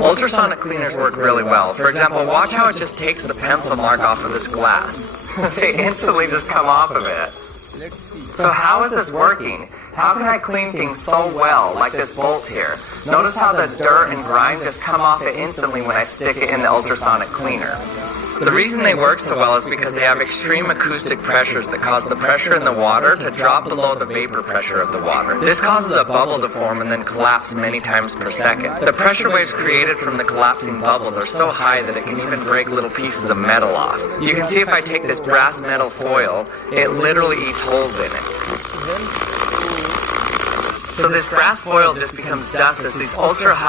Ultrasonic cleaners work really well. For example, watch how it just takes the pencil mark off of this glass. They instantly just come off of it. So how is this working? How can I clean things so well, like this bolt here? Notice how the dirt and grime just come off it instantly when I stick it in the ultrasonic cleaner. The reason they work so well is because they have extreme acoustic pressures that cause the pressure in the water to drop below the vapor pressure of the water. This causes a bubble to form and then collapse many times per second. The pressure waves created from the collapsing bubbles are so high that it can even break little pieces of metal off. You can see if I take this brass metal foil, it literally eats holes in it. So this brass foil just becomes dust as these ultra high